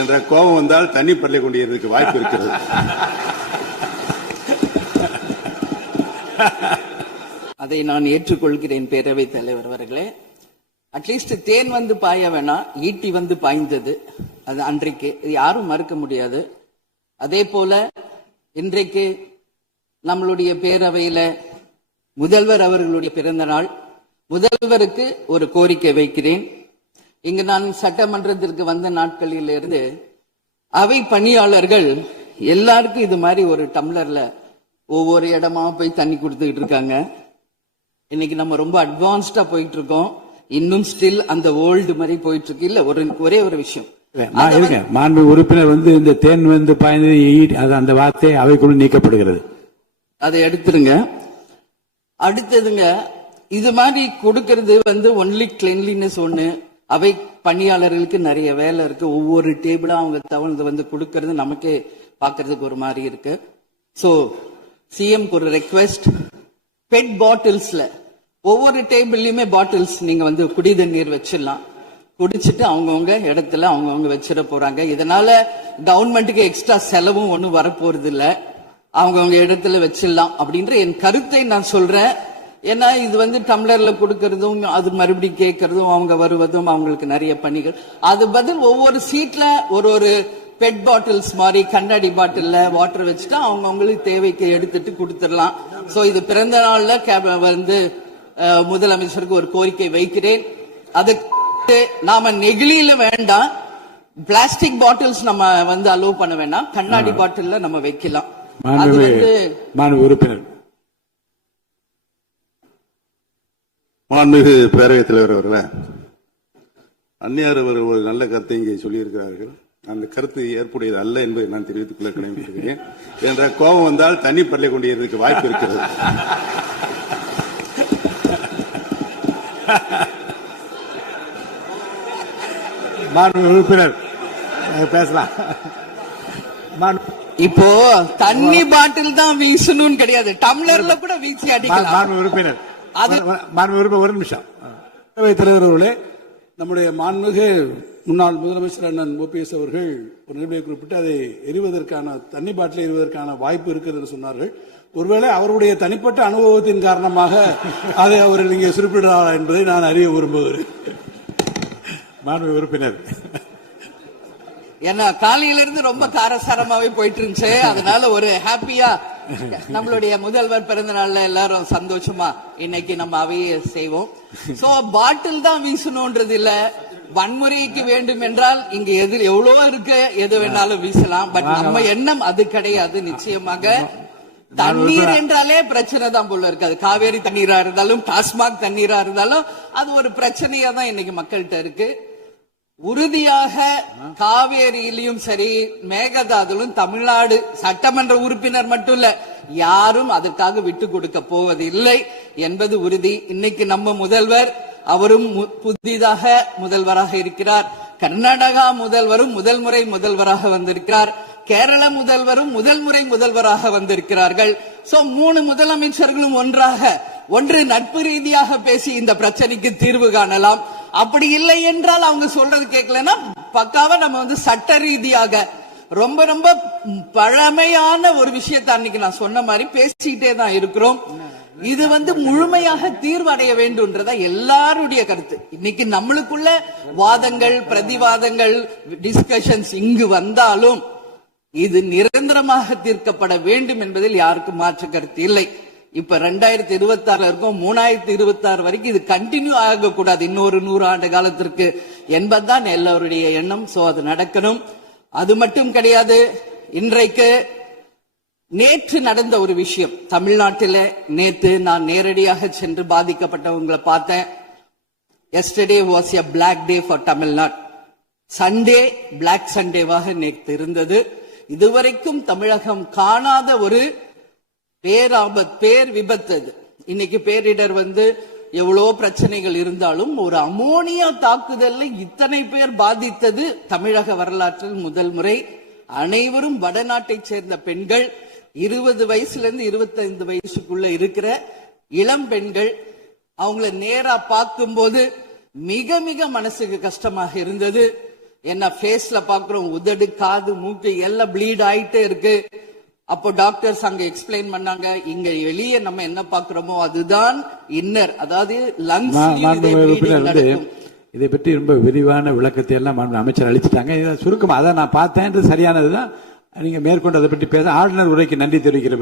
என்ற கோபம் வந்தால் தண்ணி பள்ளி கொண்டிருக்க வாய்ப்பு இருக்கிறது. அதை நான் ஏற்றுக்கொள்கிறேன் பேரவைத் தலைவர் அவர்களே. அட்லீஸ்ட் தேன் வந்து பாய வேணாம், ஈட்டி வந்து பாய்ந்தது அது அன்றைக்கு, யாரும் மறுக்க முடியாது. அதே போல இன்றைக்கு நம்மளுடைய பேரவையில முதல்வர் அவர்களுடைய பிறந்த நாள். முதல்வருக்கு ஒரு கோரிக்கை வைக்கிறேன். இங்கு நான் சட்டமன்றத்திற்கு வந்த நாட்களில் இருந்து அவை பணியாளர்கள் எல்லாருக்கும் இது மாதிரி ஒரு டம்ளர்ல ஒவ்வொரு இடமா போய் தண்ணி கொடுத்துக்கிட்டு இருக்காங்க. இன்னைக்கு நம்ம ரொம்ப அட்வான்ஸ்டா போயிட்டு இருக்கோம். இன்னும் ஸ்டில் அந்த ஓல்டு மாதிரி போயிட்டு இருக்கு. இல்ல ஒரே ஒரு விஷயம், மாண்பு உறுப்பினர் இந்த தேன் வந்து பாய்ந்து அந்த வார்த்தை அவைக்குள் நீக்கப்படுகிறது. அதை எடுத்துருங்க. அடுத்ததுங்க, இது மாதிரி கொடுக்கறது ஒன்லி கிளீன்லினஸ் ஒண்ணு. அவை பணியாளர்களுக்கு நிறைய வேலை இருக்கு. ஒவ்வொரு டேபிளா அவங்க தவழ்ந்து கொடுக்கறது நமக்கே பாக்குறதுக்கு ஒரு மாதிரி இருக்கு. சோ சிஎம்க்கு ஒரு ரெக்வெஸ்ட், பெட் பாட்டில்ஸ்ல ஒவ்வொரு டேபிள்லயுமே பாட்டில்ஸ் நீங்க குடி தண்ணீர் வச்சிடலாம். குடிச்சிட்டு அவங்கவுங்க இடத்துல அவங்கவுங்க வச்சிட போறாங்க. இதனால கவர்மெண்ட்டுக்கு எக்ஸ்ட்ரா செலவும் ஒன்னும் வரப்போறது இல்ல. அவங்கவுங்க இடத்துல வச்சிடலாம் அப்படின்ற என் கருத்தை நான் சொல்றேன். ஏன்னா இது டம்ளர்ல கொடுக்கறதும் அது மறுபடியும் கேட்கறதும் அவங்க வருவதும் அவங்களுக்கு நிறைய பணிகள். அது பதில் ஒவ்வொரு சீட்ல ஒரு பெட் பாட்டில்ஸ் மாதிரி கண்ணாடி பாட்டில்ல வாட்டர் வச்சுட்டு அவங்களுக்கு தேவைக்கு எடுத்துட்டு கொடுத்துடலாம். சோ இது பிறந்த நாள்ல முதலமைச்சருக்கு ஒரு கோரிக்கை வைக்கிறேன். அதுக்கு நாம நெகிழியில வேண்டாம், பிளாஸ்டிக் பாட்டில்ஸ் நம்ம அலோவ் பண்ண வேண்டாம், கண்ணாடி பாட்டில்ல நம்ம வைக்கலாம். உறுப்பினர் மாண்புமிகு பேரவைத் தலைவர் அவர்களே, அந்நியார் அவர்கள் ஒரு நல்ல கருத்தை இங்கே சொல்லியிருக்கிறார்கள். அந்த கருத்து ஏற்புடையது அல்ல என்பதை நான் தெரிவித்துக் கொள்ள கடமைப்பட்டிருக்கிறேன். என்ற கோபம் வந்தால் தண்ணி பள்ளி கொண்டிருக்க வாய்ப்பு இருக்கிறது. உறுப்பினர் பேசலாம். இப்போ தண்ணி பாட்டில் தான் வீசணும் கிடையாது, டம்ளர்ல கூட வீசி அடிக்கலாம். உறுப்பினர் ஒரு நிமிஷம். தலைவர் அவர்களே, நம்முடைய மாண்புமிகு முன்னாள் முதலமைச்சர் அண்ணன் ஓபிஎஸ் அவர்கள் ஒரு நிலையை குறிப்பிட்டு அதை எரிவதற்கான தண்ணி பாட்டில் எரிவதற்கான வாய்ப்பு இருக்கிறது சொன்னார்கள். ஒருவேளை அவருடைய தனிப்பட்ட அனுபவத்தின் காரணமாக அதை அவர்கள் இங்கே குறிப்பிடுகிறாரா என்பதை நான் அறிய விரும்புகிறேன். மாண்புமிகு உறுப்பினர், ஏன்னா காலையில இருந்து ரொம்ப காரசாரமாவே போயிட்டு இருந்துச்சு. அதனால ஒரு ஹாப்பியா நம்மளுடைய முதல்வர் பிறந்த நாள்ல எல்லாரும் சந்தோஷமா இன்னைக்கு நம்ம அவையை செய்வோம். சோ பாட்டில் தான் வீசணும்ன்றது இல்ல, வன்முறைக்கு வேண்டும் என்றால் இங்க எவ்வளவோ இருக்கு, எது வேணாலும் வீசலாம். பட் நம்ம எண்ணம் அது கிடையாது. நிச்சயமாக தண்ணீர் என்றாலே பிரச்சனை தான் போல இருக்காது. காவேரி தண்ணீரா இருந்தாலும் டாஸ்மாக் தண்ணீரா இருந்தாலும் அது ஒரு பிரச்சனையா தான் இன்னைக்கு மக்கள்கிட்ட இருக்கு. உறுதியாக காவேரியிலும் சரி மேகதாதுலும் தமிழ்நாடு சட்டமன்ற உறுப்பினர் மட்டும் இல்ல, யாரும் அதற்காக விட்டு கொடுக்க போவதில்லை என்பது உறுதி. இன்னைக்கு நம்ம முதல்வர் அவரும் புதிதாக முதல்வராக இருக்கிறார். கர்நாடகா முதல்வரும் முதல் முறை முதல்வராக வந்திருக்கிறார். கேரள முதல்வரும் முதல் முறை முதல்வராக வந்திருக்கிறார்கள். சோ 3 முதலமைச்சர்களும் ஒன்று நட்பு ரீதியாக பேசி இந்த பிரச்சனைக்கு தீர்வு காணலாம். அப்படி இல்லை என்றால் அவங்க சொல்றது கேட்கலன்னா பக்காவா நம்ம சட்ட ரீதியாக ரொம்ப ரொம்ப பழமையான ஒரு விஷயத்தை அன்னைக்கு நான் சொன்ன மாதிரி பேசிக்கிட்டே தான் இருக்கிறோம். இது முழுமையாக தீர்வு அடைய வேண்டும்ன்றதா எல்லாருடைய கருத்து. இன்னைக்கு நம்மளுக்குள்ள வாதங்கள் பிரதிவாதங்கள் டிஸ்கஷன்ஸ் இங்கு வந்தாலும் இது நிரந்தரமாக தீர்க்கப்பட வேண்டும் என்பதில் யாருக்கும் மாற்று கருத்து இல்லை. இப்ப 2026 இருக்கும், 2026 வரைக்கும் இது கண்டினியூ ஆகக்கூடாது, இன்னொரு 100 ஆண்டு காலத்திற்கு என்பதுதான் எல்லோருடைய எண்ணம். சோ அது நடக்கணும். அது மட்டும் கிடையாது, இன்றைக்கு நேற்று நடந்த ஒரு விஷயம் தமிழ்நாட்டில. நேற்று நான் நேரடியாக சென்று பாதிக்கப்பட்டவங்களை பார்த்தேன். Yesterday was a black day for Tamil Nadu. Sunday black சண்டேவாக நேற்று இருந்தது. இதுவரைக்கும் தமிழகம் காணாத ஒரு பேர் விபத்து. இன்னைக்கு பேரிடர் எவ்வளவு பிரச்சனைகள் இருந்தாலும் ஒரு அமோனியா தாக்குதல்ல இத்தனை பேர் பாதித்தது தமிழக வரலாற்றில் முதல் முறை. அனைவரும் வடநாட்டை சேர்ந்த பெண்கள், 20 வயசுல இருந்து 25 வயசுக்குள்ள இருக்கிற இளம் பெண்கள். அவங்கள நேரா பார்க்கும்போது மிக மிக மனசுக்கு கஷ்டமாக இருந்தது. என்ன ஃபேஸ்ல பாக்குறோம், உதடு, காது, மூக்கு எல்லாம் ப்ளீட் ஆயிட்டே இருக்கு. அப்போ டாக்டர்ஸ் அங்க எக்ஸ்பிளைன் பண்ணாங்க, இங்க வெளியே நம்ம என்ன பாக்குறோமோ அதுதான் இன்னர், அதாவது லங்ஸ். இதை பற்றி ரொம்ப விரிவான விளக்கத்தை எல்லாம் அமைச்சர் அளிச்சுட்டாங்க. இதை சுருக்கமா அதை நான் பார்த்தேன், சரியானதுதான். நீங்க மேற்கொண்டு அதை பற்றி பேச ஆளுநர் உரைக்கு நன்றி தெரிவிக்கிற